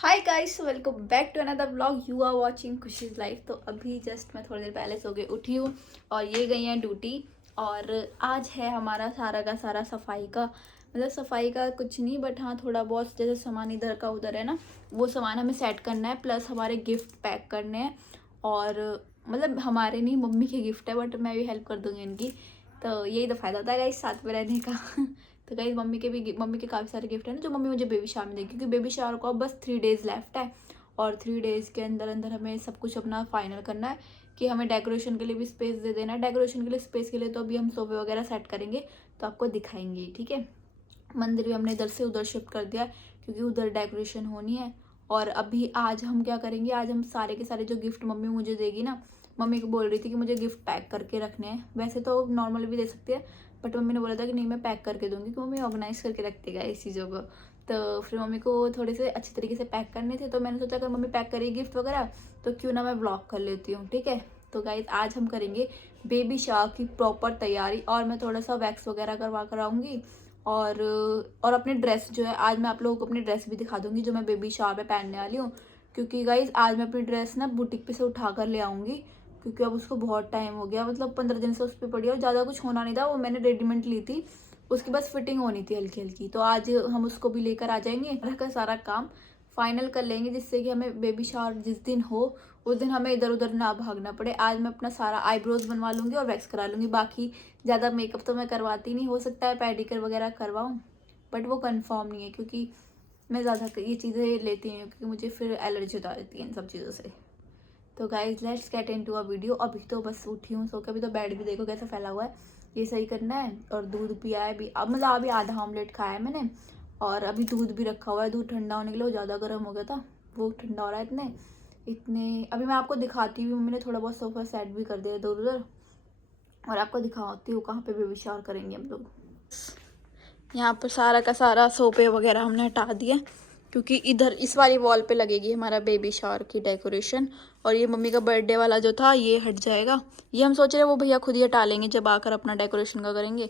Hi guys, welcome back to another vlog. You are watching Khushi's life. तो अभी just मैं थोड़ी देर पहले सो के उठी हूँ और ये गई हैं ड्यूटी। और आज है हमारा सारा का सारा सफाई का, मतलब सफाई का कुछ नहीं, बट हाँ थोड़ा बहुत जैसे सामान इधर का उधर है ना, वो सामान हमें सेट करना है, प्लस हमारे गिफ्ट पैक करने हैं। और मतलब हमारे नहीं, मम्मी के गिफ्ट है, बट मैं भी हेल्प कर दूँगी इनकी। तो यही तो फ़ायदा होता है गाइस साथ में रहने का। तो गाइस मम्मी के काफ़ी सारे गिफ्ट हैं ना, जो मम्मी मुझे बेबी शावर में देगी, क्योंकि बेबी शावर को अब बस 3 डेज़ लेफ्ट है। और 3 डेज़ के अंदर अंदर हमें सब कुछ अपना फाइनल करना है कि हमें डेकोरेशन के लिए भी स्पेस दे देना है। डेकोरेशन के लिए स्पेस के लिए तो अभी हम सोफे वगैरह सेट करेंगे, तो आपको दिखाएंगे, ठीक है। मंदिर भी हमने इधर से उधर शिफ्ट कर दिया है, क्योंकि उधर डेकोरेशन होनी है। और अभी आज हम क्या करेंगे, आज हम सारे के सारे जो गिफ्ट मम्मी मुझे देगी ना, मम्मी को बोल रही थी कि मुझे गिफ्ट पैक करके रखने हैं। वैसे तो नॉर्मल भी दे सकती है, बट मम्मी ने बोला था कि नहीं मैं पैक करके दूंगी, कि मम्मी ऑर्गेनाइज करके रखती है इस चीज़ों को। तो फिर मम्मी को थोड़े से अच्छे तरीके से पैक करने थे, तो मैंने सोचा अगर मम्मी पैक करेगी गिफ्ट वगैरह तो क्यों ना मैं ब्लॉग कर लेती हूँ, ठीक है। तो गाइस आज हम करेंगे बेबी शावर की प्रॉपर तैयारी, और मैं थोड़ा सा वैक्स वगैरह करवा कर आऊँगी। और अपनी ड्रेस जो है, आज मैं आप लोगों को अपनी ड्रेस भी दिखा दूंगी जो मैं बेबी शावर पे पहनने वाली हूँ। क्योंकि गाइज आज मैं अपनी ड्रेस ना बुटीक पे से उठा कर ले आऊँगी, क्योंकि अब उसको बहुत टाइम हो गया, मतलब 15 दिन से उस पर पड़ी है और ज़्यादा कुछ होना नहीं था। वो मैंने रेडीमेड ली थी, उसकी बस फिटिंग होनी थी हल्की हल्की। तो आज हम उसको भी लेकर आ जाएंगे, घर का सारा काम फाइनल कर लेंगे, जिससे कि हमें बेबी शावर जिस दिन हो उस दिन हमें इधर उधर ना भागना पड़े। आज मैं अपना सारा आईब्रोज बनवा लूँगी और वैक्स करा लूँगी। बाकी ज़्यादा मेकअप तो मैं करवाती नहीं, हो सकता है पेडिक्योर वगैरह करवाऊँ, बट वो कंफर्म नहीं है, क्योंकि मैं ज़्यादा ये चीज़ें लेती नहीं हूँ, क्योंकि मुझे फिर एलर्जी हो जाती है इन सब चीज़ों से। तो guys let's get into a video. अभी तो बस उठी हूँ सो के, अभी तो बेड भी देखो कैसा फैला हुआ है, ये सही करना है। और दूध पिया है भी, अब मतलब अभी आधा ऑमलेट खाया है मैंने, और अभी दूध भी रखा हुआ है। दूध ठंडा होने के लिए, वो ज़्यादा गर्म हो गया था, वो ठंडा हो रहा है। इतने इतने अभी मैं आपको दिखाती हूँ, मैंने थोड़ा बहुत सोफा सेट भी कर दिया इधर उधर, और आपको दिखाती हूँ कहाँ पे बेबी शावर करेंगे हम लोग। यहाँ पर सारा का सारा सोफे वगैरह हमने हटा दिया, क्योंकि इधर इस वाली वॉल पे लगेगी हमारा बेबी शावर की डेकोरेशन। और ये मम्मी का बर्थडे वाला जो था ये हट जाएगा, ये हम सोच रहे हैं वो भैया खुद ही हटा लेंगे जब आकर अपना डेकोरेशन का करेंगे।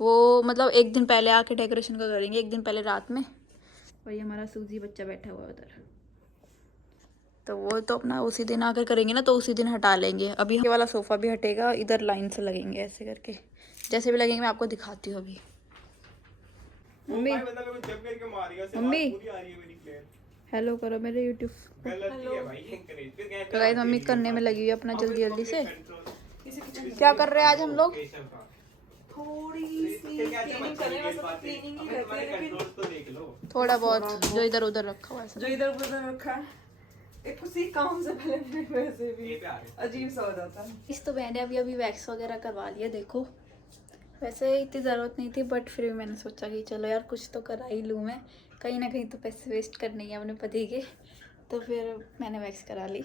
वो मतलब एक दिन पहले आके डेकोरेशन का करेंगे, एक दिन पहले रात में। और ये हमारा सूजी बच्चा बैठा हुआ है उधर, तो वो तो अपना उसी दिन आकर करेंगे ना, तो उसी दिन हटा लेंगे। अभी ये वाला सोफ़ा भी हटेगा, इधर लाइन से लगेंगे ऐसे करके, जैसे भी लगेंगे मैं आपको दिखाती हूँ अभी। मम्मी मम्मी हेलो करो मेरे यूट्यूब। तो गाइस मम्मी करने में लगी हुई है अपना जल्दी जल्दी से। क्या कर रहे हैं आज हम लोग? थोड़ी सी क्लीनिंग कर रहे हैं, बस अपनी क्लीनिंग ही रहती है, लेकिन थोड़ा बहुत जो इधर उधर रखा हुआ है जो इधर उधर रखा है एक उसी काम से पहले फिर वैसे भी अजीब सा हो जाता है। इस तो मैंने अभी अभी वैक्स वगैरह करवा लिया, देखो वैसे इतनी ज़रूरत नहीं थी, बट फिर भी मैंने सोचा कि चलो यार कुछ तो करा ही लूँ मैं, कहीं ना कहीं तो पैसे वेस्ट करने ही है अपने पति के। तो फिर मैंने वैक्स करा ली,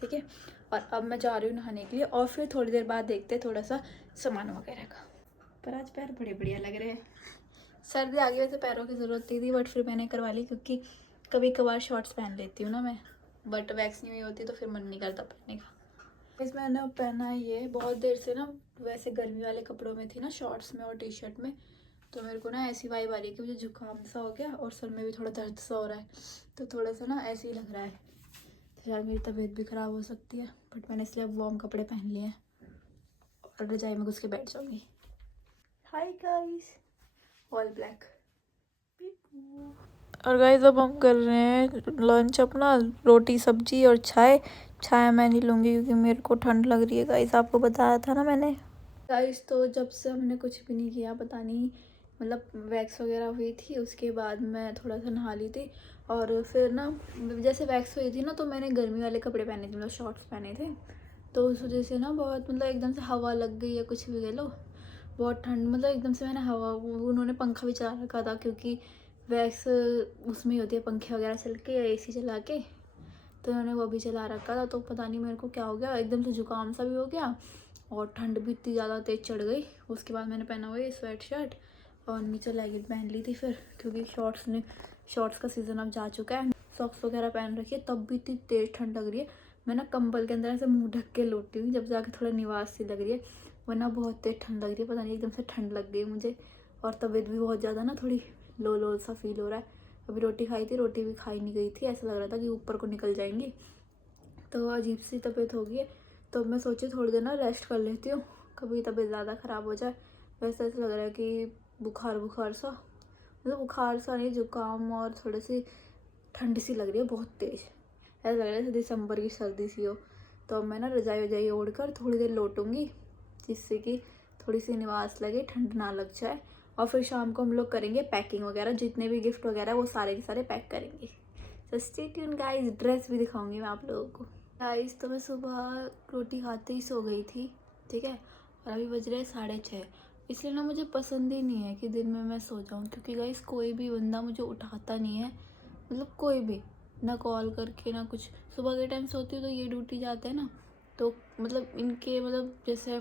ठीक है। और अब मैं जा रही हूँ नहाने के लिए, और फिर थोड़ी देर बाद देखते हैं थोड़ा सा सामान वगैरह का। पर आज पैर बड़े बढ़िया लग रहे हैं। सर्दी आ गई, वैसे पैरों की ज़रूरत नहीं थी, बट फिर मैंने करवा ली, क्योंकि कभी कभार शॉर्ट्स पहन लेती हूँ ना मैं, बट वैक्स नहीं हुई होती तो फिर मन नहीं करता पहनने का। इस मैंने पहना है ये बहुत देर से ना, वैसे गर्मी वाले कपड़ों में थी ना, शॉर्ट्स में और टी शर्ट में, तो मेरे को ना ऐसी वाइब आ रही है कि मुझे जुकाम सा हो गया और सर में भी थोड़ा दर्द सा हो रहा है, तो थोड़ा सा ना ऐसे ही लग रहा है, तो यार मेरी तबीयत भी ख़राब हो सकती है। बट मैंने इसलिए अब वार्म कपड़े पहन लिए हैं और रजाई में घुस के बैठ जाऊँगी। Hi guys, all black. और गाइस अब हम कर रहे हैं लंच अपना, रोटी सब्जी और चाय। चाय मैं नहीं लूँगी क्योंकि मेरे को ठंड लग रही है गाइस, आपको बताया था ना मैंने। गाइस तो जब से हमने कुछ भी नहीं किया, पता नहीं, मतलब वैक्स वगैरह हुई थी उसके बाद मैं थोड़ा सा नहा ली थी, और फिर ना जैसे वैक्स हुई थी ना, तो मैंने गर्मी वाले कपड़े पहने थे, मतलब शॉर्ट्स पहने थे, तो उस वजह से ना बहुत मतलब एकदम से हवा लग गई या कुछ भी कह लो, बहुत ठंड, मतलब एकदम से मैंने हवा, उन्होंने पंखा भी चला रखा था, क्योंकि वैक्स उसमें ही होती है पंखे वगैरह चल के या एसी चला के, तो उन्होंने वो भी चला रखा था। तो पता नहीं मेरे को क्या हो गया, एकदम से जुकाम सा भी हो गया और ठंड भी इतनी ज़्यादा तेज़ चढ़ गई। उसके बाद मैंने पहना हुआ ये स्वेट शर्ट और नीचे लेगिंग पहन ली थी फिर, क्योंकि शॉर्ट्स का सीज़न अब जा चुका है। सॉक्स वगैरह पहन रखी है, तब भी इतनी तेज़ ठंड लग रही है। मैं ना कंबल के अंदर ऐसे मुँह ढक के लोटती हूँ जब जाके थोड़ा निवास सी लग रही है, वरना बहुत तेज़ ठंड लग रही है, पता नहीं एकदम से ठंड लग गई मुझे। और तबीयत भी बहुत ज़्यादा ना थोड़ी लो लो सा फील हो रहा है। अभी रोटी खाई थी, रोटी भी खाई नहीं गई थी, ऐसा लग रहा था कि ऊपर को निकल जाएंगी, तो अजीब सी तबीयत हो गई है। तो मैं सोची थोड़ी देर ना रेस्ट कर लेती हूँ, कभी तबीयत ज़्यादा ख़राब हो जाए। वैसे ऐसा लग रहा है कि बुखार सा, मतलब बुखार सा नहीं, जुकाम और थोड़ी सी ठंड सी लग रही है बहुत तेज़, ऐसा लग रहा है जैसे दिसंबर की सर्दी सी हो। तो अब मैं ना रजाई वजाई ओढ़ कर थोड़ी देर लौटूंगी, जिससे कि थोड़ी सी निवास लगे, ठंड ना लग जाए। और फिर शाम को हम लोग करेंगे पैकिंग वगैरह, जितने भी गिफ्ट वगैरह वो सारे के सारे पैक करेंगे। तो स्टे ट्यून गाइस, ड्रेस भी दिखाऊंगी मैं आप लोगों को। गाइस तो मैं सुबह रोटी खाते ही सो गई थी, ठीक है, और अभी बज रहे 6:30। इसलिए ना मुझे पसंद ही नहीं है कि दिन में मैं सो जाऊँ, क्योंकि गाइस कोई भी बंदा मुझे उठाता नहीं है, मतलब कोई भी, ना कॉल करके ना कुछ। सुबह के टाइम सोती हूँ तो ये ड्यूटी जाते हैं ना, तो मतलब इनके मतलब जैसे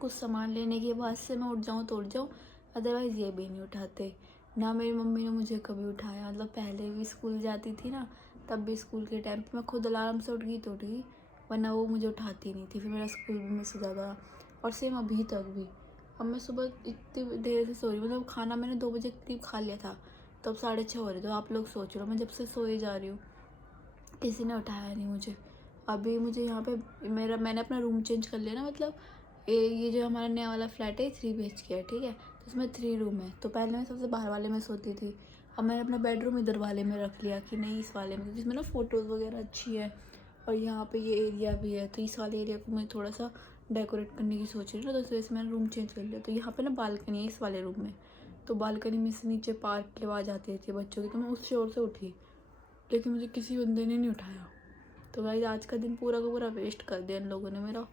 कुछ सामान लेने के बाद से मैं उठ जाऊँ तो उठ जाऊँ, अदरवाइज़ ये भी नहीं उठाते। ना मेरी मम्मी ने मुझे कभी उठाया, मतलब पहले भी स्कूल जाती थी ना, तब भी स्कूल के टाइम पे मैं खुद अलार्म से उठ गई तो उठ गई, वरना वो मुझे उठाती नहीं थी। फिर मेरा स्कूल भी मिस हो जाता, और सेम अभी तक भी। अब मैं सुबह इतनी देर से सो रही, मतलब खाना मैंने 2 बजे करीब खा लिया था, तो अब 6:30 हो रहे। तो आप लोग सोच रहे हो मैं जब से सोए जा रही हूँ, किसी ने उठाया नहीं मुझे। अभी मुझे यहाँ पे मैंने अपना रूम चेंज कर लिया ना, मतलब ये जो हमारा नया वाला फ्लैट है 3 BHK है, ठीक है, तो इसमें 3 रूम है। तो पहले मैं सबसे बाहर वाले में सोती थी, अब मैंने अपना बेडरूम इधर वाले में रख लिया कि नहीं इस वाले में, जिसमें ना फ़ोटोज़ वगैरह अच्छी है, और यहाँ पे ये एरिया भी है, तो इस वाले एरिया को मुझे थोड़ा सा डेकोरेट करने की सोच रही हूँ ना, तो इस वजह से मैंने रूम चेंज कर लिया। तो यहाँ पे ना बालकनी है इस वाले रूम में, तो बालकनी में से नीचे पार्क की आवाज़ आती रहती है बच्चों की, तो मैं उस शोर से उठी, लेकिन मुझे किसी बंदे ने नहीं उठाया। तो भाई आज का दिन पूरा का पूरा वेस्ट कर दिया इन लोगों ने मेरा।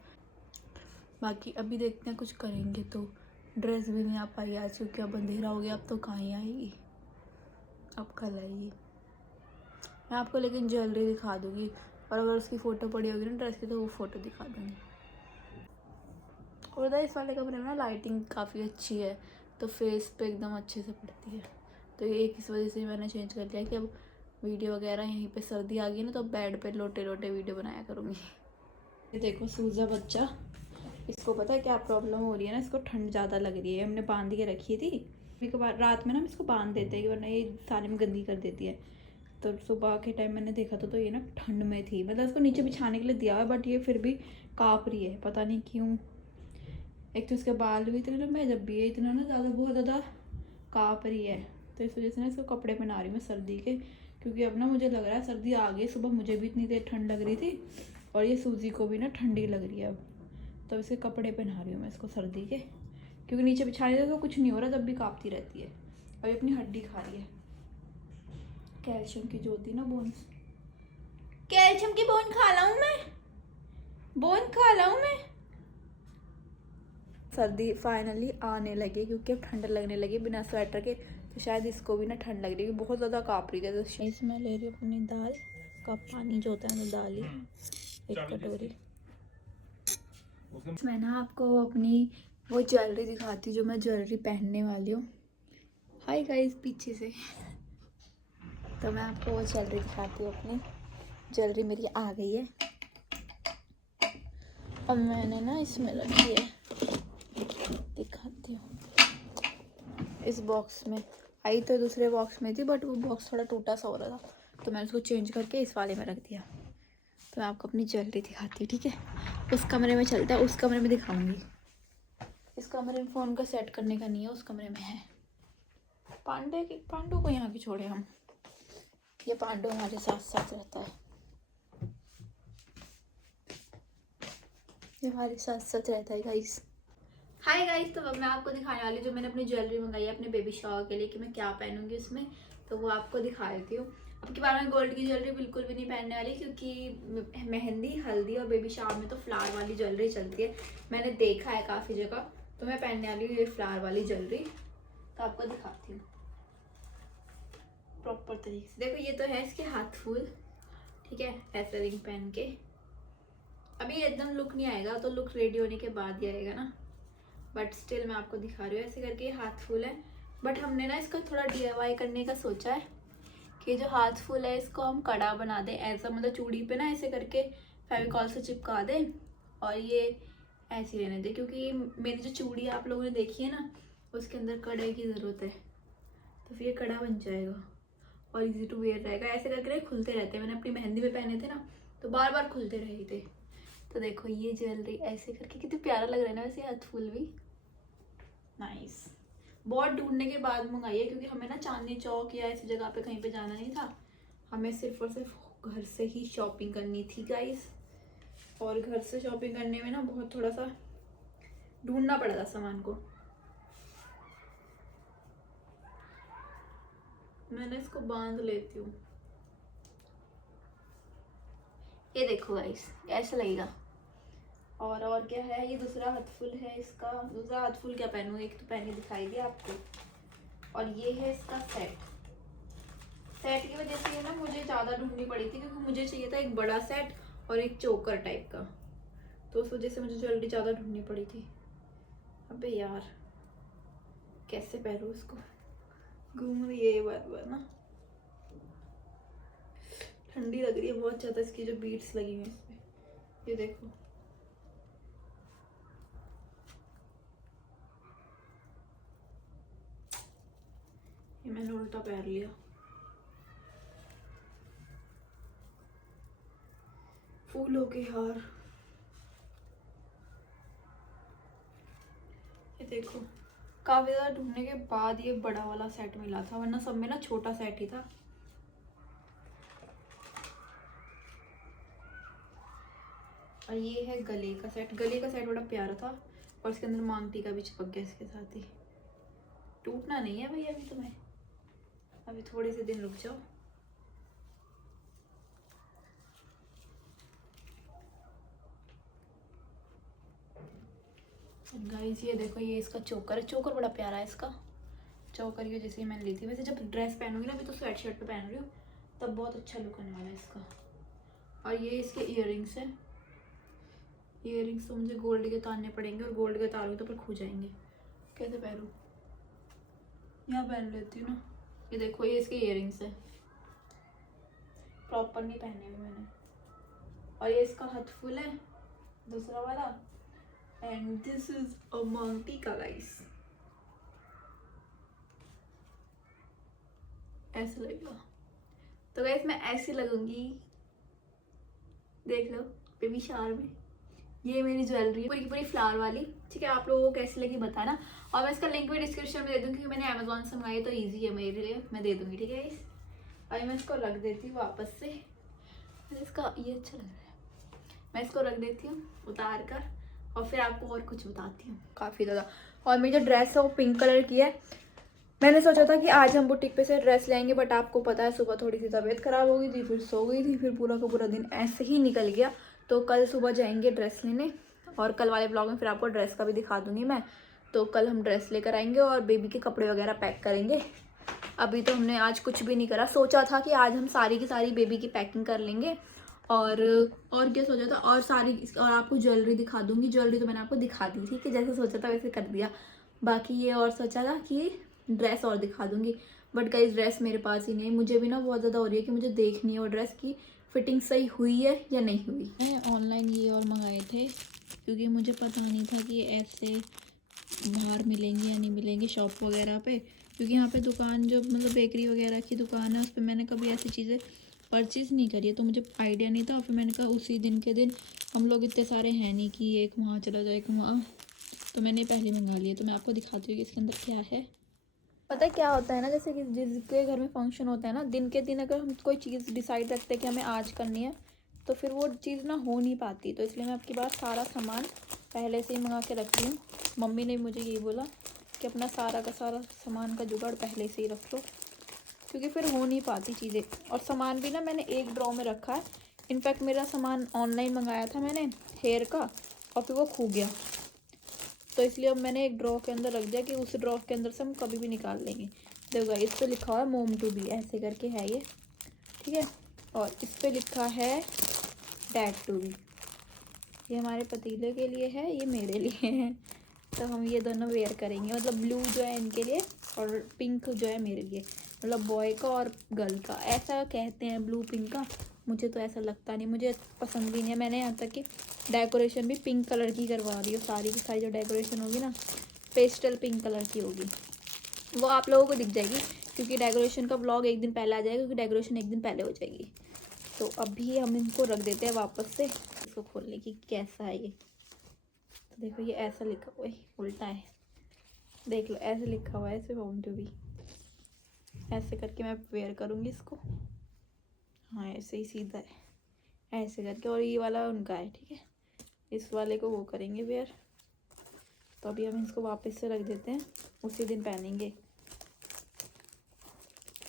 बाकी अभी देखते हैं कुछ करेंगे। तो ड्रेस भी नहीं आ पाई आज, क्योंकि अब अंधेरा हो गया, अब तो कहाँ ही आएगी, अब कल आएगी। मैं आपको लेकिन ज्वेलरी दिखा दूँगी, और अगर उसकी फ़ोटो पड़ी होगी ना ड्रेस की, तो वो फ़ोटो दिखा दूँगी। और उधर इस वाले कमरे में ना लाइटिंग काफ़ी अच्छी है, तो फेस पे एकदम अच्छे से पड़ती है। तो ये इस वजह से मैंने चेंज कर लिया कि अब वीडियो वगैरह यहीं पे, सर्दी आ गई ना तो बेड पे लोटे लोटे वीडियो बनाया करूँगी। ये देखो सूजा बच्चा, इसको पता है क्या प्रॉब्लम हो रही है ना, इसको ठंड ज़्यादा लग रही है। हमने बांध के रखी थी, कभी कभार रात में ना हम इसको बांध देते हैं, वरना ये सारे में गंदी कर देती है। तो सुबह के टाइम मैंने देखा था तो ये ना ठंड में थी, मतलब इसको नीचे बिछाने के लिए दिया हुआ है, बट ये फिर भी काँप रही है, पता नहीं क्यों। एक तो इसके बाल भी इतने लंबे, जब भी ये इतना ना ज़्यादा बहुत ज़्यादा काँप रही है, तो इस वजह से ना इसको कपड़े पहना रही हूँ मैं सर्दी के, क्योंकि अब ना मुझे लग रहा है सर्दी आ गई। सुबह मुझे भी इतनी देर ठंड लग रही थी, और ये सूजी को भी ना ठंडी लग रही है अब, तो इसके कपड़े पहना रही हूँ मैं इसको सर्दी के, क्योंकि नीचे बिछाने से तो कुछ नहीं हो रहा, तब भी काँपती रहती है। अभी अपनी हड्डी खा रही है, कैल्शियम की जो होती है ना बोन्स, कैल्शियम की बोन खा लाऊं मैं, बोन खा लाऊं मैं। सर्दी फाइनली आने लगी, क्योंकि अब ठंड लगने लगी बिना स्वेटर के, तो शायद इसको भी ना ठंड लग रही है, बहुत ज़्यादा काँप रही है। तो इसमें ले रही हूँ अपनी दाल का पानी, जो होता है ना दाल ही, एक कटोरी। मैं ना आपको अपनी वो ज्वेलरी दिखाती हूँ जो मैं ज्वेलरी पहनने वाली हूँ। हाय गाइस पीछे से, तो मैं आपको वो ज्वेलरी दिखाती हूँ अपनी। ज्वेलरी मेरी आ गई है, अब मैंने ना इसमें रखी है, दिखाती हूँ। इस बॉक्स में आई तो दूसरे बॉक्स में थी, बट वो बॉक्स थोड़ा टूटा सा हो रहा था, तो मैंने उसको चेंज करके इस वाले में रख दिया। तो मैं आपको अपनी ज्वेलरी दिखाती हूँ, ठीक है। उस कमरे में चलता है, उस कमरे में दिखाऊंगी। इस कमरे में फ़ोन का सेट करने का नहीं है, उस कमरे में है। पांडू को यहाँ की छोड़े हम, ये पांडू हमारे साथ साथ रहता है, ये हमारे साथ साथ रहता है गाइस। हाय गाइस, तो अब मैं आपको दिखाने वाली जो मैंने अपनी ज्वेलरी मंगाई है अपने बेबी शावर के लिए, कि मैं क्या पहनूंगी उसमें, तो वो आपको दिखा देती हूँ। अब की बार मैं गोल्ड की ज्वेलरी बिल्कुल भी नहीं पहनने वाली, क्योंकि मेहंदी, हल्दी और बेबी शावर में तो फ्लावर वाली ज्वेलरी चलती है, मैंने देखा है काफ़ी जगह, तो मैं पहनने वाली हूँ ये फ्लावर वाली ज्वेलरी। तो आपको दिखाती हूँ प्रॉपर तरीके से। देखो ये तो है इसके हाथ फूल, ठीक है, ऐसे रिंग पहन के। अभी एकदम लुक नहीं आएगा, तो लुक रेडी होने के बाद ही आएगा ना, बट स्टिल मैं आपको दिखा रही हूँ ऐसे करके। हाथ फूल है, बट हमने ना इसका थोड़ा DIY करने का सोचा है, कि जो हाथ फूल है इसको हम कड़ा बना दें ऐसा, मतलब चूड़ी पे ना ऐसे करके फेविकॉल से चिपका दें, और ये ऐसी रहने दें, क्योंकि मेरी जो चूड़ी आप लोगों ने देखी है ना, उसके अंदर कड़े की ज़रूरत है, तो फिर ये कड़ा बन जाएगा। और इजी टू वेयर रहेगा। ऐसे करके ना खुलते रहते हैं, मैंने अपनी मेहंदी पे पहने थे ना तो बार बार खुलते रहे थे। तो देखो ये ज्वेलरी ऐसे करके कितनी प्यारा लग रहा है ना वैसे, हाथ फूल भी नाइस। बहुत ढूंढने के बाद मंगाई है क्योंकि हमें ना चांदनी चौक या ऐसी जगह पे कहीं पे जाना नहीं था, हमें सिर्फ और सिर्फ घर से ही शॉपिंग करनी थी गाइस। और घर से शॉपिंग करने में ना बहुत थोड़ा सा ढूंढना पड़ा था सामान को। मैंने इसको बांध लेती हूँ, ये देखो गाइस ऐसा लगेगा। और क्या है, ये दूसरा हथफुल है इसका। दूसरा हथफुल क्या पहनूं, एक तो पहन के दिखाई दिया आपको। और ये है इसका सेट। सेट की वजह से ना मुझे ज़्यादा ढूंढनी पड़ी थी क्योंकि मुझे चाहिए था एक बड़ा सेट और एक चोकर टाइप का, तो उस वजह से मुझे ज्वेलरी ज़्यादा ढूंढनी पड़ी थी। अबे यार कैसे पहनूं इसको, घूम रही है ये बार बार ना, ठंडी लग रही है बहुत ज़्यादा। इसकी जो बीड्स लगी हुई हैं इसमें, ये देखो ये मैंने उल्टा पहन लिया। फूलों के हार, ये देखो काफी ज्यादा ढूंढने के बाद ये बड़ा वाला सेट मिला था, वरना सब में ना छोटा सेट ही था। और ये है गले का सेट। गले का सेट बड़ा प्यारा था और इसके अंदर मांग टीका भी चिपक गया इसके साथ ही। टूटना नहीं है भाई अभी तुम्हें, अभी थोड़े से दिन रुक जाओ। गाइस ये देखो ये इसका चोकर है, चोकर बड़ा प्यारा है इसका। चोकर की जैसे मैंने ली थी, वैसे जब ड्रेस पहनूंगी ना, अभी तो स्वेट शर्ट पे पहन रही हूँ, तब बहुत अच्छा लुक आने वाला है इसका। और ये इसके इयररिंग्स हैं। इयररिंग्स तो मुझे गोल्ड के उतारने पड़ेंगे और गोल्ड के उतारूंगी तो फिर खो जाएंगे। कैसे पहनूं, यहाँ पहन लेती हूँ ना। ये देखो ये इसके इयररिंग्स है, प्रॉपर नहीं पहने हुए मैंने। और ये इसका हथफुल है दूसरा वाला। एंड दिस इज अ मांग टीका गाइस, ऐसे लगेगा। तो गाइस मैं ऐसी लगूंगी, देख लो बेबी शावर में। ये मेरी ज्वेलरी पूरी की पूरी फ्लावर वाली, ठीक है। आप लोगों को कैसी लगी बताना, और मैं इसका लिंक भी डिस्क्रिप्शन में दे दूँगी क्योंकि मैंने अमेजोन से मंगाई तो इजी है मेरे लिए, मैं दे दूँगी, ठीक है गाइस। अभी मैं इसको रख देती हूँ वापस से। इसका ये अच्छा लग रहा है, मैं इसको रख देती हूँ उतार कर, और फिर आपको और कुछ बताती हूँ काफ़ी ज़्यादा। और मेरी जो ड्रेस है वो पिंक कलर की है। मैंने सोचा था कि आज हम बुटीक पे से ड्रेस लेंगे, बट आपको पता है सुबह थोड़ी सी तबीयत ख़राब हो गई थी, फिर सो गई थी, फिर पूरा का पूरा दिन ऐसे ही निकल गया। तो कल सुबह जाएंगे ड्रेस लेने, और कल वाले ब्लॉग में फिर आपको ड्रेस का भी दिखा दूँगी मैं। तो कल हम ड्रेस लेकर आएंगे और बेबी के कपड़े वगैरह पैक करेंगे। अभी तो हमने आज कुछ भी नहीं करा, सोचा था कि आज हम सारी की सारी बेबी की पैकिंग कर लेंगे, और क्या सोचा था, और आपको ज्वेलरी दिखा दूँगी। ज्वेलरी तो मैंने आपको दिखा दी थी कि जैसे सोचा था वैसे कर दिया। बाकी ये और सोचा था कि ड्रेस और दिखा दूँगी, बट गाइस ड्रेस मेरे पास ही नहीं। मुझे भी ना बहुत ज़्यादा हो रही है कि मुझे देखनी है वो ड्रेस की फिटिंग सही हुई है या नहीं हुई। मैं ऑनलाइन ये और मंगाए थे क्योंकि मुझे पता नहीं था कि ऐसे बाहर मिलेंगे या नहीं मिलेंगे शॉप वगैरह पे, क्योंकि यहाँ पे दुकान जो मतलब बेकरी वगैरह की दुकान है उस पर मैंने कभी ऐसी चीज़ें परचेज़ नहीं करी है, तो मुझे आइडिया नहीं था। और फिर मैंने कहा उसी दिन के दिन, हम लोग इतने सारे हैं नहीं कि एक वहाँ चला जाए एक वहाँ, तो मैंने पहले मंगा लिया। तो मैं आपको दिखाती हूँ कि इसके अंदर क्या है। पता है क्या होता है ना, जैसे कि जिसके घर में फंक्शन होता है ना, दिन के दिन अगर हम कोई चीज़ डिसाइड रखते हैं कि हमें आज करनी है, तो फिर वो चीज़ ना हो नहीं पाती। तो इसलिए मैं आपकी बात सारा सामान पहले से ही मंगा के रखती हूँ। मम्मी ने मुझे यही बोला कि अपना सारा का सारा सामान का जुगाड़ पहले से ही रख लो, क्योंकि फिर हो नहीं पाती चीज़ें। और सामान भी ना मैंने एक ड्रॉ में रखा है। इनफैक्ट मेरा सामान ऑनलाइन मंगाया था मैंने हेयर का, और फिर वो खो गया, तो इसलिए अब मैंने एक ड्रॉ के अंदर रख दिया कि उस ड्रॉ के अंदर से हम कभी भी निकाल लेंगे। देखो इस पर लिखा हुआ है मोम टू बी, ऐसे करके है ये, ठीक है। और इस पर लिखा है डैड टू बी। ये हमारे पतीले के लिए है, ये मेरे लिए है। तो हम ये दोनों वेयर करेंगे, मतलब ब्लू जो है इनके लिए और पिंक जो है मेरे लिए, मतलब बॉय का और गर्ल का। ऐसा कहते हैं ब्लू पिंक का, मुझे तो ऐसा लगता नहीं, मुझे पसंद भी नहीं है। मैंने यहाँ तक कि डेकोरेशन भी पिंक कलर की करवा रही हूँ, सारी की सारी जो डेकोरेशन होगी ना पेस्टल पिंक कलर की होगी, वो आप लोगों को दिख जाएगी क्योंकि डेकोरेशन का व्लॉग एक दिन पहले आ जाएगा, क्योंकि डेकोरेशन एक दिन पहले हो जाएगी। तो अभी हम इनको रख देते हैं वापस से। इसको खोलने की कैसा है ये, तो देखो ये ऐसा लिखा हुआ है, उल्टा है, देख लो ऐसे लिखा हुआ है इस पे होम टू बी। ऐसे करके मैं वेयर करूँगी इसको, हाँ ऐसे ही सीधा है ऐसे करके। और ये वाला उनका है, ठीक है, इस वाले को वो करेंगे वेयर। तो अभी हम इसको वापस से रख देते हैं, उसी दिन पहनेंगे।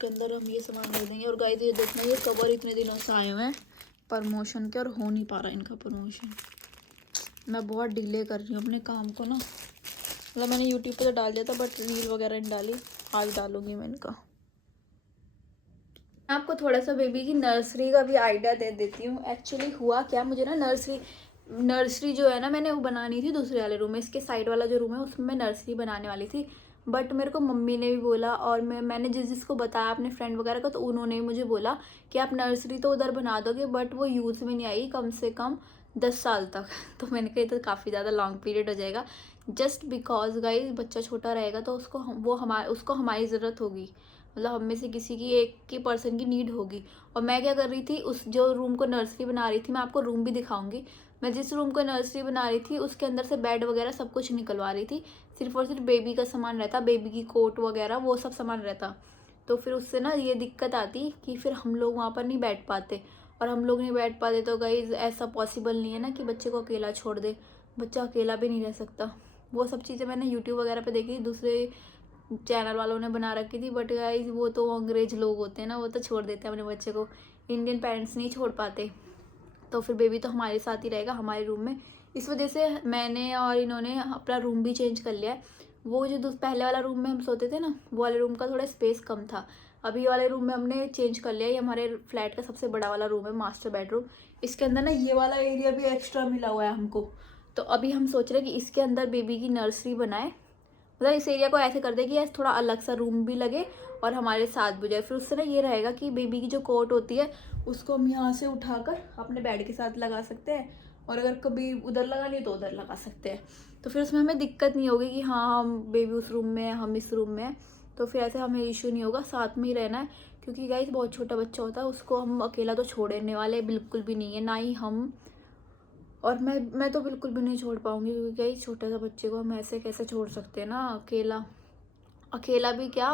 के अंदर हम ये सामान रख देंगे। और गाइस ये देखना, ये कवर इतने दिनों से आए हुए हैं प्रमोशन के, और हो नहीं पा रहा इनका प्रमोशन। मैं बहुत डिले कर रही हूँ अपने काम को ना, मतलब मैंने यूट्यूब पे तो डाल दिया था बट रील वगैरह नहीं डाली, आज डालूंगी मैं इनका। मैं आपको थोड़ा सा बेबी की नर्सरी का भी आइडिया दे देती हूँ। एक्चुअली हुआ क्या, मुझे ना नर्सरी जो है ना, मैंने वो बनानी थी दूसरे वाले रूम में। इसके साइड वाला जो रूम है उसमें मैं नर्सरी बनाने वाली थी, बट मेरे को मम्मी ने भी बोला, और मैंने जिसको बताया अपने फ्रेंड वगैरह को, तो उन्होंने भी मुझे बोला कि आप नर्सरी तो उधर बना दोगे बट वो यूज़ में नहीं आएगी कम से कम 10 साल तक। तो मैंने कहा तो काफ़ी ज़्यादा लॉन्ग पीरियड हो जाएगा, जस्ट बिकॉज गाइज बच्चा छोटा रहेगा तो उसको हमारी ज़रूरत होगी, मतलब हम में से किसी की एक की पर्सन की नीड होगी। और मैं क्या कर रही थी, उस जो रूम को नर्सरी बना रही थी, मैं आपको रूम भी दिखाऊंगी। मैं जिस रूम को नर्सरी बना रही थी उसके अंदर से बेड वगैरह सब कुछ निकलवा रही थी, सिर्फ और सिर्फ बेबी का सामान रहता, बेबी की कोट वगैरह वो सब सामान रहता। तो फिर उससे ना ये दिक्कत आती कि फिर हम लोग वहाँ पर नहीं बैठ पाते, और हम लोग नहीं बैठ पाते तो गाइज ऐसा पॉसिबल नहीं है ना कि बच्चे को अकेला छोड़ दे, बच्चा अकेला भी नहीं रह सकता। वो सब चीज़ें मैंने यूट्यूब वगैरह पे देखी, दूसरे चैनल वालों ने बना रखी थी, बट गाइज वो तो अंग्रेज लोग होते हैं ना, वो तो छोड़ देते हैं अपने बच्चे को, इंडियन पेरेंट्स नहीं छोड़ पाते। तो फिर बेबी तो हमारे साथ ही रहेगा हमारे रूम में। इस वजह से मैंने और इन्होंने अपना रूम भी चेंज कर लिया है। वो जो पहले वाला रूम में हम सोते थे ना, वो वाले रूम का थोड़ा स्पेस कम था, अभी वाले रूम में हमने चेंज कर लिया है। ये हमारे फ्लैट का सबसे बड़ा वाला रूम है, मास्टर बेडरूम। इसके अंदर ना ये वाला एरिया भी एक्स्ट्रा मिला हुआ है हमको। तो अभी हम सोच रहे हैं कि इसके अंदर बेबी की नर्सरी बनाए, मतलब इस एरिया को ऐसे कर दे कि थोड़ा अलग सा रूम भी लगे और हमारे साथ भी जाए। फिर उससे ना ये रहेगा कि बेबी की जो कोट होती है उसको हम यहाँ से उठाकर अपने बेड के साथ लगा सकते हैं, और अगर कभी उधर लगानी है तो उधर लगा सकते हैं। तो फिर उसमें हमें दिक्कत नहीं होगी कि हाँ हम बेबी उस रूम में है हम इस रूम में है, तो फिर ऐसे हमें इशू नहीं होगा, साथ में ही रहना है। क्योंकि गाइस बहुत छोटा बच्चा होता है, उसको हम अकेला तो छोड़ने वाले बिल्कुल भी नहीं है, ना ही हम, और मैं तो बिल्कुल भी नहीं छोड़ पाऊंगी, क्योंकि क्या ही छोटा सा बच्चे को हम ऐसे कैसे छोड़ सकते हैं ना अकेला। अकेला भी क्या,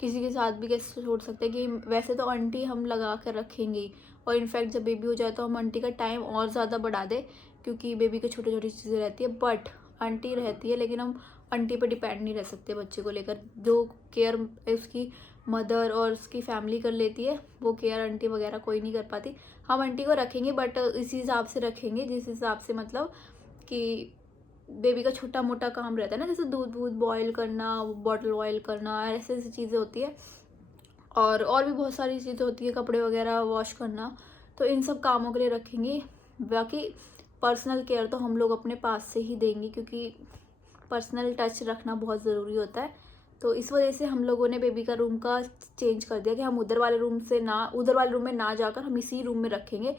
किसी के साथ भी कैसे छोड़ सकते हैं। कि वैसे तो आंटी हम लगा कर रखेंगी, और इनफैक्ट जब बेबी हो जाए तो हम आंटी का टाइम और ज़्यादा बढ़ा दे, क्योंकि बेबी को छोटी छोटी चीज़ें रहती है। बट आंटी रहती है, लेकिन हम आंटी पर डिपेंड नहीं रह सकते बच्चे को लेकर। जो केयर उसकी मदर और उसकी फैमिली कर लेती है, वो केयर आंटी वगैरह कोई नहीं कर पाती। हम आंटी को रखेंगे बट इसी हिसाब से रखेंगे जिस हिसाब से, मतलब कि बेबी का छोटा मोटा काम रहता है ना, जैसे दूध बॉयल करना, बॉटल बॉयल करना, ऐसे ऐसी चीज़ें होती है। और भी बहुत सारी चीज़ें होती है, कपड़े वगैरह वॉश करना, तो इन सब कामों के लिए रखेंगे। बाकी पर्सनल केयर तो हम लोग अपने पास से ही देंगे, क्योंकि पर्सनल टच रखना बहुत ज़रूरी होता है। तो इस वजह से हम लोगों ने बेबी का रूम का चेंज कर दिया कि हम उधर वाले रूम में ना जाकर हम इसी रूम में रखेंगे।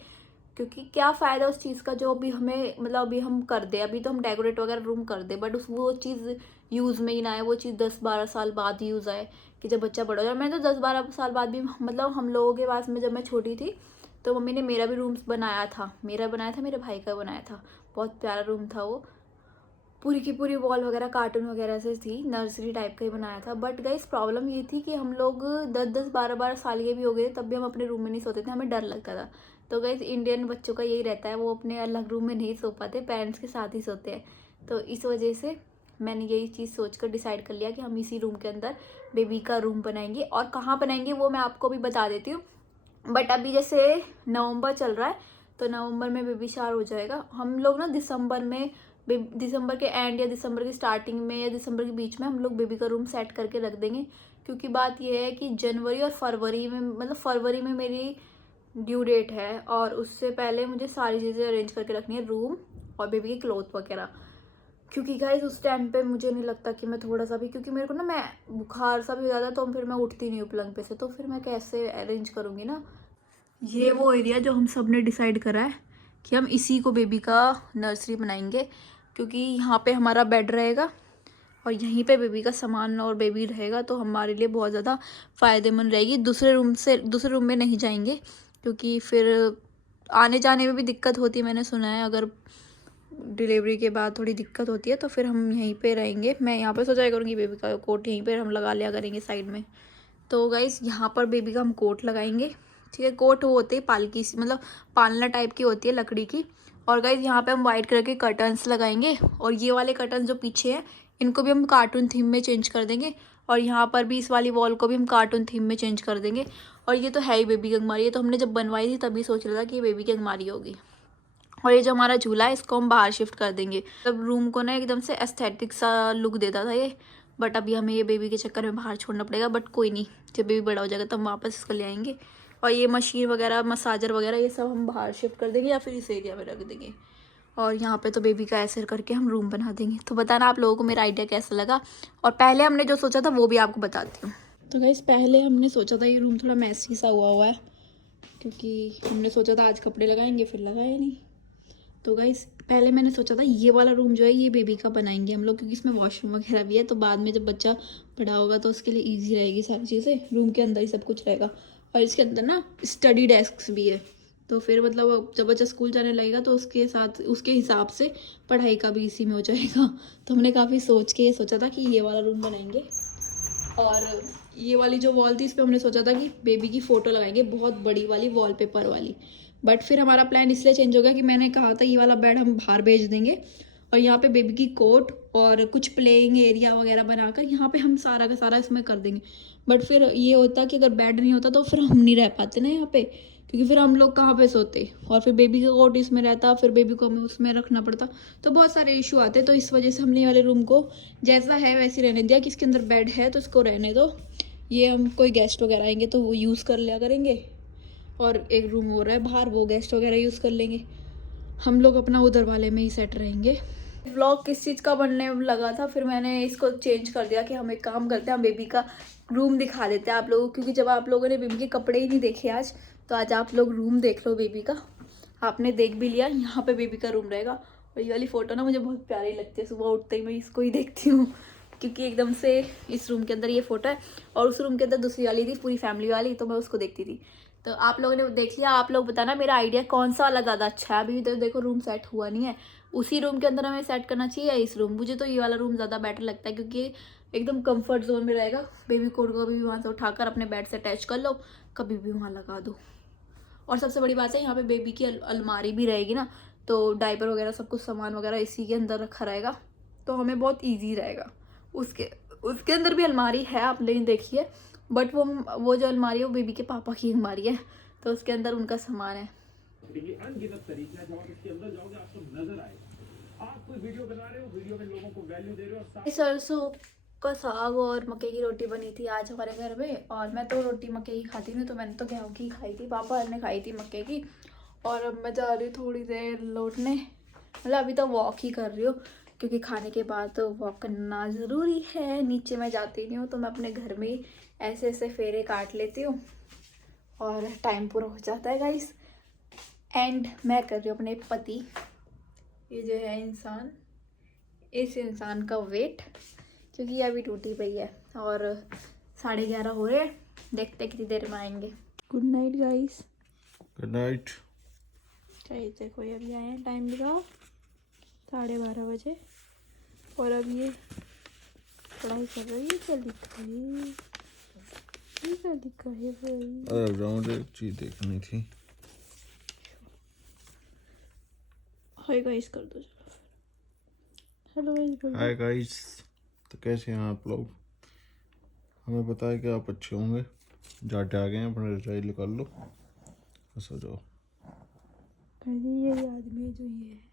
क्योंकि क्या फ़ायदा उस चीज़ का जो अभी हमें, मतलब अभी हम कर दे, अभी तो हम डेकोरेट वगैरह रूम कर दे, बट वो चीज़ यूज़ में ही ना आए, वो चीज़ 10-12 साल बाद यूज़ आए, कि जब बच्चा बड़ा हो जाए। मैंने तो 10-12 साल बाद भी, मतलब हम लोगों के पास में जब मैं छोटी थी तो मम्मी ने मेरा भी रूम बनाया था, मेरे भाई का बनाया था, बहुत प्यारा रूम था वो, पूरी की पूरी वॉल वगैरह कार्टून वगैरह से थी, नर्सरी टाइप का ही बनाया था। बट गाइस प्रॉब्लम ये थी कि हम लोग 10-10 12-12 साल के भी हो गए तब भी हम अपने रूम में नहीं सोते थे, हमें डर लगता था। तो गाइस इंडियन बच्चों का यही रहता है, वो अपने अलग रूम में नहीं सो पाते, पेरेंट्स के साथ ही सोते हैं। तो इस वजह से मैंने यही चीज़ सोचकर डिसाइड कर लिया कि हम इसी रूम के अंदर बेबी का रूम बनाएंगे। और कहाँ बनाएंगे वो मैं आपको भी बता देती हूँ। बट अभी जैसे नवंबर चल रहा है, तो नवंबर में बेबी शावर हो जाएगा। हम लोग ना दिसंबर के एंड या दिसंबर की स्टार्टिंग में या दिसंबर के बीच में हम लोग बेबी का रूम सेट करके रख देंगे। क्योंकि बात यह है कि जनवरी और फरवरी में, मतलब फरवरी में मेरी ड्यू डेट है, और उससे पहले मुझे सारी चीज़ें अरेंज करके रखनी है, रूम और बेबी की क्लोथ वगैरह। क्योंकि गाइस उस टाइम पे मुझे नहीं लगता कि मैं थोड़ा सा भी, क्योंकि मेरे को ना, मैं बुखार सा भी हो जाता तो फिर मैं उठती नहीं हूँ पलंग पे से, तो फिर मैं कैसे अरेंज करूँगी ना। ये वो एरिया जो हम सब ने डिसाइड करा है कि हम इसी को बेबी का नर्सरी बनाएंगे, क्योंकि यहाँ पे हमारा बेड रहेगा, और यहीं पे बेबी का सामान और बेबी रहेगा, तो हमारे लिए बहुत ज़्यादा फ़ायदेमंद रहेगी। दूसरे रूम में नहीं जाएंगे, क्योंकि फिर आने जाने में भी दिक्कत होती है। मैंने सुना है अगर डिलीवरी के बाद थोड़ी दिक्कत होती है, तो फिर हम यहीं पे रहेंगे। मैं यहाँ पे सोचा करूँगी बेबी का कोट यहीं पे हम लगा लिया करेंगे साइड में। तो गाइस यहाँ पर बेबी का हम कोट लगाएंगे, ठीक है। कोट वो होती है पालकी सी, मतलब पालना टाइप की होती है लकड़ी की। और गाइस यहाँ पे हम वाइट कलर के कर्टन्स लगाएंगे, और ये वाले कर्टन्स जो पीछे हैं इनको भी हम कार्टून थीम में चेंज कर देंगे। और यहाँ पर भी इस वाली वॉल को भी हम कार्टून थीम में चेंज कर देंगे। और ये तो है ही बेबी की अलमारी, ये तो हमने जब बनवाई थी तभी सोच रहा था कि ये बेबी की अलमारी होगी। और ये जो हमारा झूला है इसको हम बाहर शिफ्ट कर देंगे। तब रूम को ना एकदम से एस्थेटिक सा लुक देता था ये, बट अभी हमें ये बेबी के चक्कर में बाहर छोड़ना पड़ेगा। बट कोई नहीं, जब बेबी बड़ा हो जाएगा तो हम वापस इसको ले आएंगे। और ये मशीन वगैरह, मसाजर वगैरह, ये सब हम बाहर शिफ्ट कर देंगे या फिर इस एरिया में रख देंगे। और यहाँ पे तो बेबी का ऐसे करके हम रूम बना देंगे। तो बताना आप लोगों को मेरा आइडिया कैसा लगा, और पहले हमने जो सोचा था वो भी आपको बताती हूँ। तो गाइस पहले हमने सोचा था ये रूम थोड़ा मैसी सा हुआ है, क्योंकि हमने सोचा था आज कपड़े लगाएंगे, फिर लगाए नहीं। तो गाइस पहले मैंने सोचा था ये वाला रूम जो है ये बेबी का बनाएंगे हम लोग, क्योंकि इसमें वॉशरूम वगैरह भी है, तो बाद में जब बच्चा बड़ा होगा तो उसके लिए ईजी रहेगी सारी चीज़ें। रूम के अंदर ही सब कुछ रहेगा, और इसके अंदर ना स्टडी डेस्क भी है। तो फिर मतलब जब बच्चा स्कूल जाने लगेगा तो उसके साथ उसके हिसाब से पढ़ाई का भी इसी में हो जाएगा। तो हमने काफ़ी सोच के सोचा था कि ये वाला रूम बनाएंगे। और ये वाली जो वॉल थी इस पर हमने सोचा था कि बेबी की फ़ोटो लगाएंगे, बहुत बड़ी वाली वॉलपेपर वाली। बट फिर हमारा प्लान इसलिए चेंज हो गया कि मैंने कहा था ये वाला बेड हम बाहर भेज देंगे, और यहाँ पे बेबी की कोट और कुछ प्लेइंग एरिया वगैरह बनाकर यहाँ पे हम सारा का सारा इसमें कर देंगे। बट फिर ये होता कि अगर बेड नहीं होता तो फिर हम नहीं रह पाते ना यहाँ पे, क्योंकि फिर हम लोग कहाँ पे सोते, और फिर बेबी का कोट इसमें रहता, फिर बेबी को हमें उसमें रखना पड़ता, तो बहुत सारे इशू आते। तो इस वजह से हमने ये वाले रूम को जैसा है वैसे रहने दिया कि इसके अंदर बेड है तो इसको रहने दो। ये हम कोई गेस्ट वगैरह आएंगे तो वो यूज़ कर लिया करेंगे, और एक रूम हो रहा है बाहर, वो गेस्ट वगैरह यूज़ कर लेंगे। हम लोग अपना उधर वाले में ही सेट रहेंगे। व्लॉग किस चीज़ का बनने लगा था, फिर मैंने इसको चेंज कर दिया कि हम एक काम करते हैं, हम बेबी का रूम दिखा देते हैं आप लोगों को, क्योंकि जब आप लोगों ने बेबी के कपड़े ही नहीं देखे आज, तो आज आप लोग रूम देख लो बेबी का। आपने देख भी लिया, यहाँ पे बेबी का रूम रहेगा। और ये वाली फ़ोटो ना मुझे बहुत प्यारी लगती है, सुबह उठते ही मैं इसको ही देखती हूँ, क्योंकि एकदम से इस रूम के अंदर ये फ़ोटो है, और उस रूम के अंदर दूसरी वाली थी पूरी फैमिली वाली, तो मैं उसको देखती थी। तो आप लोगों ने देख लिया, आप लोग बताना मेरा आइडिया कौन सा वाला ज़्यादा अच्छा है। अभी तो देखो रूम सेट हुआ नहीं है, उसी रूम के अंदर हमें सेट करना चाहिए या इस रूम। मुझे तो ये वाला रूम ज़्यादा बेटर लगता है, क्योंकि एकदम कंफर्ट जोन में रहेगा। बेबी कोट को भी वहाँ से उठाकर अपने बेड से अटैच कर लो, कभी भी वहाँ लगा दो। और सबसे बड़ी बात है यहाँ पे बेबी की अलमारी भी रहेगी ना, तो डायपर वगैरह सब कुछ सामान वगैरह इसी के अंदर रखा रहेगा, तो हमें बहुत ईजी रहेगा। उसके अंदर भी अलमारी है, आपने देखी है, बट वो जो अलमारी है वो बेबी के पापा की अलमारी है, तो उसके अंदर उनका सामान है। अनगिनत तरीके हैं, जब आप इसके अंदर जाओगे आपको नजर आएगा आप कोई वीडियो बना रहे हो, वीडियो में लोगों को वैल्यू दे रहे हो। सरसों का साग और मक्के की रोटी बनी थी आज हमारे घर में, और मैं तो रोटी मक्के की खाती नहीं, तो मैंने तो गेहूँ की खाई थी, पापा ने खाई थी मक्के की। और अब मैं जा रही हूँ थोड़ी देर लौटने, मतलब अभी तो वॉक ही कर रही हूँ, क्योंकि खाने के बाद तो वॉक करना ज़रूरी है। नीचे मैं जाती नहीं हूँ, तो मैं अपने घर में ही ऐसे ऐसे फेरे काट लेती हूँ और टाइम पूरा हो जाता है गाइस। एंड मैं कर रही हूँ अपने पति, ये जो है इंसान, इस इंसान का वेट, क्योंकि अभी टूटी पई है और 11:30 हो रहे हैं, देखते कितनी देर में आएंगे। Good night guys. Good night. चाहिए देखो ये अभी आए हैं, टाइम दिखाओ 12:30 बजे, और अब ये पढ़ाई कर रही है। क्या लिखा है, क्या लिखा है भाई? अरे राउंड एक चीज देखनी थी। हाय गाइस कर दो चलो फिर। हेलो गाइस बोलो। हाय गाइस, तो कैसे हैं आप लोग? हमें बताया कि आप अच्छे होंगे। जाटे आ गए हैं, अपना रजाई निकाल लो, सो जाओ। ये आदमी जो ये है